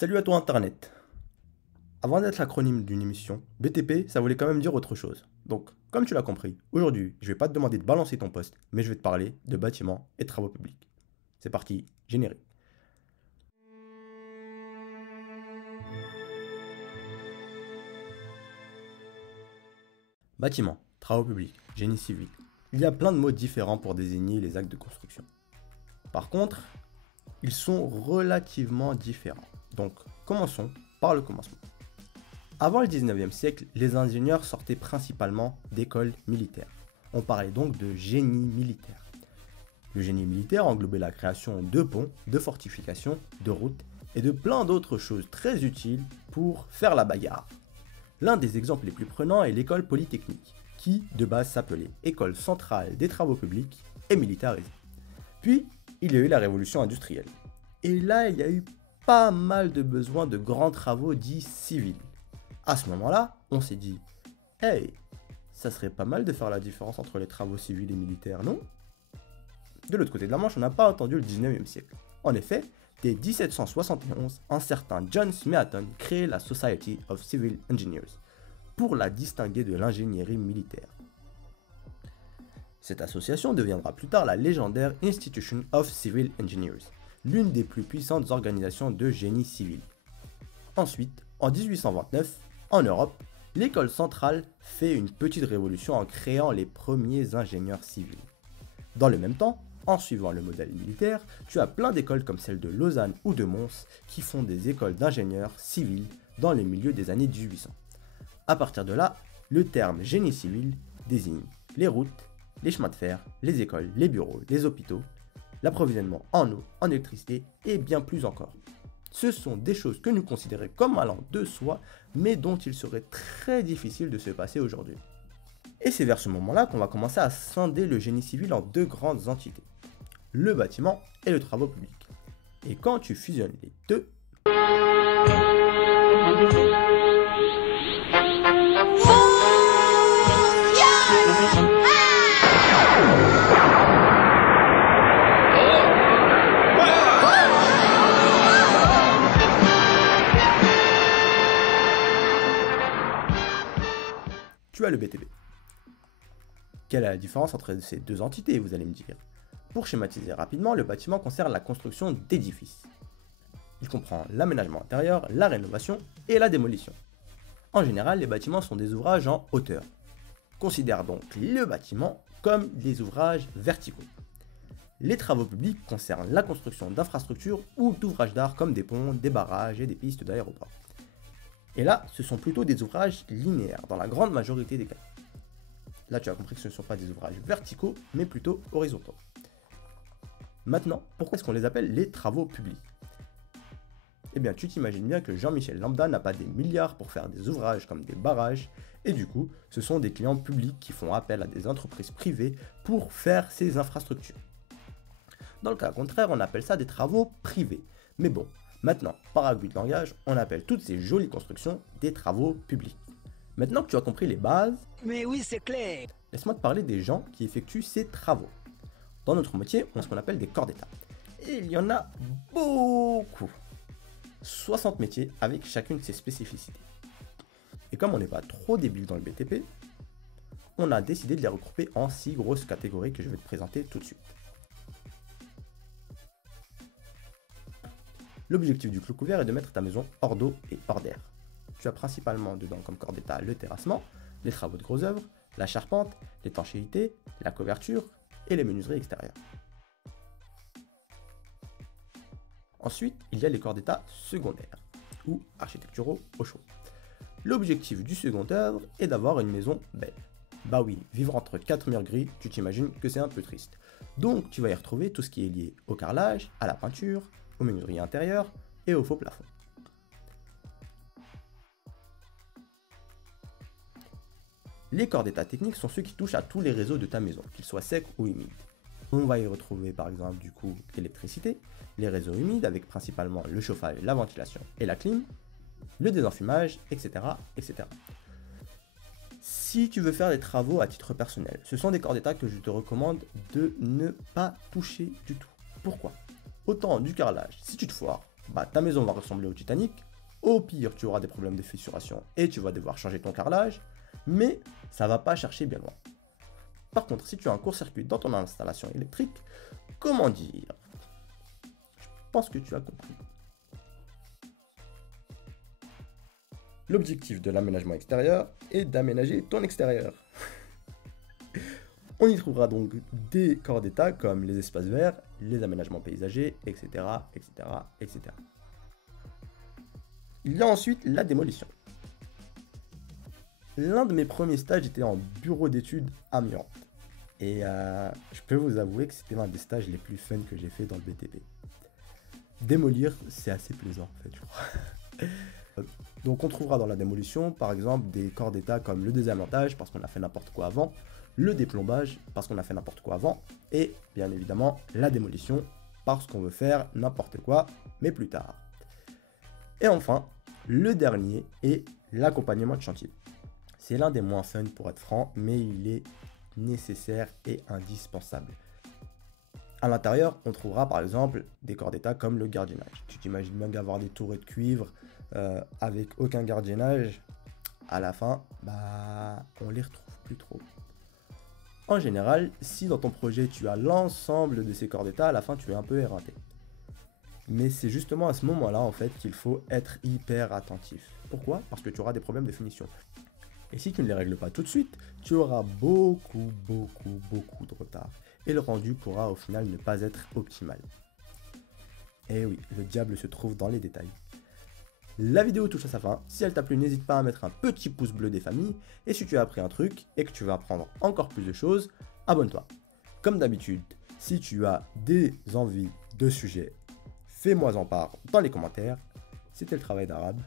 Salut à toi Internet. Avant d'être l'acronyme d'une émission, BTP, ça voulait quand même dire autre chose. Donc, comme tu l'as compris, aujourd'hui, je vais pas te demander de balancer ton poste, mais je vais te parler de bâtiments et de travaux publics. C'est parti, générique. Bâtiment, travaux publics, génie civil. Il y a plein de mots différents pour désigner les actes de construction. Par contre, ils sont relativement différents. Donc, commençons par le commencement. Avant le 19e siècle, les ingénieurs sortaient principalement d'écoles militaires. On parlait donc de génie militaire. Le génie militaire englobait la création de ponts, de fortifications, de routes et de plein d'autres choses très utiles pour faire la bagarre. L'un des exemples les plus prenants est l'école polytechnique, qui de base s'appelait École centrale des travaux publics et militarisée. Puis, il y a eu la révolution industrielle. Et là, il y a eu pas mal de besoins de grands travaux dits civils. À ce moment-là, on s'est dit, hey, ça serait pas mal de faire la différence entre les travaux civils et militaires, non? De l'autre côté de la Manche, on n'a pas attendu le 19e siècle. En effet, dès 1771, un certain John Smeaton crée la Society of Civil Engineers pour la distinguer de l'ingénierie militaire. Cette association deviendra plus tard la légendaire Institution of Civil Engineers, l'une des plus puissantes organisations de génie civil. Ensuite, en 1829, en Europe, l'école centrale fait une petite révolution en créant les premiers ingénieurs civils. Dans le même temps, en suivant le modèle militaire, tu as plein d'écoles comme celle de Lausanne ou de Mons qui font des écoles d'ingénieurs civils dans le milieu des années 1800. A partir de là, le terme génie civil désigne les routes, les chemins de fer, les écoles, les bureaux, les hôpitaux, l'approvisionnement en eau, en électricité et bien plus encore. Ce sont des choses que nous considérons comme allant de soi, mais dont il serait très difficile de se passer aujourd'hui. Et c'est vers ce moment-là qu'on va commencer à scinder le génie civil en deux grandes entités, le bâtiment et le travaux publics. Et quand tu fusionnes les deux, tu as le BTP. Quelle est la différence entre ces deux entités, vous allez me dire? Pour schématiser rapidement, le bâtiment concerne la construction d'édifices. Il comprend l'aménagement intérieur, la rénovation et la démolition. En général, les bâtiments sont des ouvrages en hauteur. Considère donc le bâtiment comme des ouvrages verticaux. Les travaux publics concernent la construction d'infrastructures ou d'ouvrages d'art comme des ponts, des barrages et des pistes d'aéroports. Et là, ce sont plutôt des ouvrages linéaires dans la grande majorité des cas. Là, tu as compris que ce ne sont pas des ouvrages verticaux, mais plutôt horizontaux. Maintenant, pourquoi est-ce qu'on les appelle les travaux publics? Eh bien, tu t'imagines bien que Jean-Michel Lambda n'a pas des milliards pour faire des ouvrages comme des barrages, et du coup, ce sont des clients publics qui font appel à des entreprises privées pour faire ces infrastructures. Dans le cas contraire, on appelle ça des travaux privés. Mais bon, maintenant, par abus de langage, on appelle toutes ces jolies constructions des travaux publics. Maintenant que tu as compris les bases, Mais oui, c'est clair. laisse-moi te parler des gens qui effectuent ces travaux. Dans notre métier, on a ce qu'on appelle des corps d'État. Et il y en a beaucoup. 60 métiers avec chacune de ses spécificités. Et comme on n'est pas trop débile dans le BTP, on a décidé de les regrouper en 6 grosses catégories que je vais te présenter tout de suite. L'objectif du clou couvert est de mettre ta maison hors d'eau et hors d'air. Tu as principalement dedans comme corps d'État le terrassement, les travaux de gros œuvres, la charpente, l'étanchéité, la couverture et les menuiseries extérieures. Ensuite, il y a les corps d'État secondaires, ou architecturaux au chaud. L'objectif du second œuvre est d'avoir une maison belle. Bah oui, vivre entre 4 murs gris, tu t'imagines que c'est un peu triste. Donc tu vas y retrouver tout ce qui est lié au carrelage, à la peinture, aux menuiseries intérieures et au faux plafond. Les corps d'état techniques sont ceux qui touchent à tous les réseaux de ta maison, qu'ils soient secs ou humides. On va y retrouver par exemple du coup l'électricité, les réseaux humides avec principalement le chauffage, la ventilation et la clim, le désenfumage, etc., etc. Si tu veux faire des travaux à titre personnel, ce sont des corps d'état que je te recommande de ne pas toucher du tout. Pourquoi? Autant du carrelage, si tu te foires, bah, ta maison va ressembler au Titanic. Au pire, tu auras des problèmes de fissuration et tu vas devoir changer ton carrelage, mais ça va pas chercher bien loin. Par contre, si tu as un court-circuit dans ton installation électrique, comment dire? Je pense que tu as compris. L'objectif de l'aménagement extérieur est d'aménager ton extérieur. On y trouvera donc des corps d'état comme les espaces verts, les aménagements paysagers, etc., etc., etc. Il y a ensuite la démolition. L'un de mes premiers stages était en bureau d'études amiante. Et je peux vous avouer que c'était l'un des stages les plus fun que j'ai fait dans le BTP. Démolir, c'est assez plaisant en fait, je crois. Donc on trouvera dans la démolition, par exemple, des corps d'état comme le désamiantage, parce qu'on a fait n'importe quoi avant, le déplombage, parce qu'on a fait n'importe quoi avant, et bien évidemment la démolition, parce qu'on veut faire n'importe quoi, mais plus tard. Et enfin, le dernier est l'accompagnement de chantier. C'est l'un des moins fun pour être franc, mais il est nécessaire et indispensable. À l'intérieur, on trouvera par exemple des corps d'état comme le gardiennage. Tu t'imagines bien qu'avoir des tourets de cuivre avec aucun gardiennage, à la fin, bah, on les retrouve plus trop. En général, si dans ton projet tu as l'ensemble de ces corps d'état, à la fin tu es un peu éreinté. Mais c'est justement à ce moment-là en fait qu'il faut être hyper attentif. Pourquoi? Parce que tu auras des problèmes de finition. Et si tu ne les règles pas tout de suite, tu auras beaucoup de retard. Et le rendu pourra au final ne pas être optimal. Et oui, le diable se trouve dans les détails. La vidéo touche à sa fin. Si elle t'a plu, n'hésite pas à mettre un petit pouce bleu des familles. Et si tu as appris un truc et que tu veux apprendre encore plus de choses, abonne-toi. Comme d'habitude, si tu as des envies de sujets, fais-moi en part dans les commentaires. C'était le travail d'arabe.